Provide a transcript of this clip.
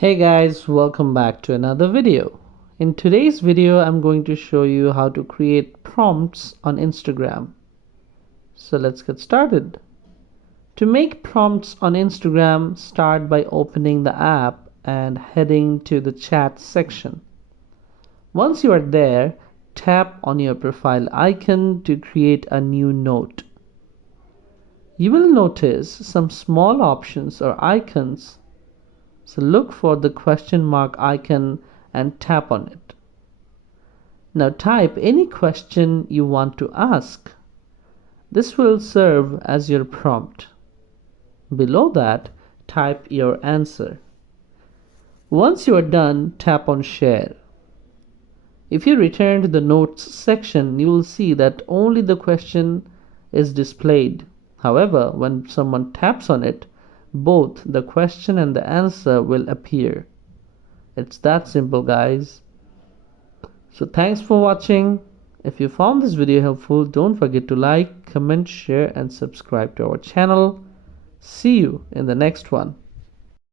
Hey guys, welcome back to another video. In today's video, I'm going to show you how to create prompts on Instagram. So let's get started. To make prompts on Instagram, start by opening the app and heading to the chat section. Once you are there, tap on your profile icon to create a new note. You will notice some small options or icons. So look for the question mark icon and tap on it. Now type any question you want to ask. This will serve as your prompt. Below that, type your answer. Once you are done, tap on share. If you return to the notes section, you will see that only the question is displayed. However, when someone taps on it, both the question and the answer will appear. It's that simple, guys. So thanks for watching. If you found this video helpful, don't forget to like, comment, share and subscribe to our channel. See you in the next one.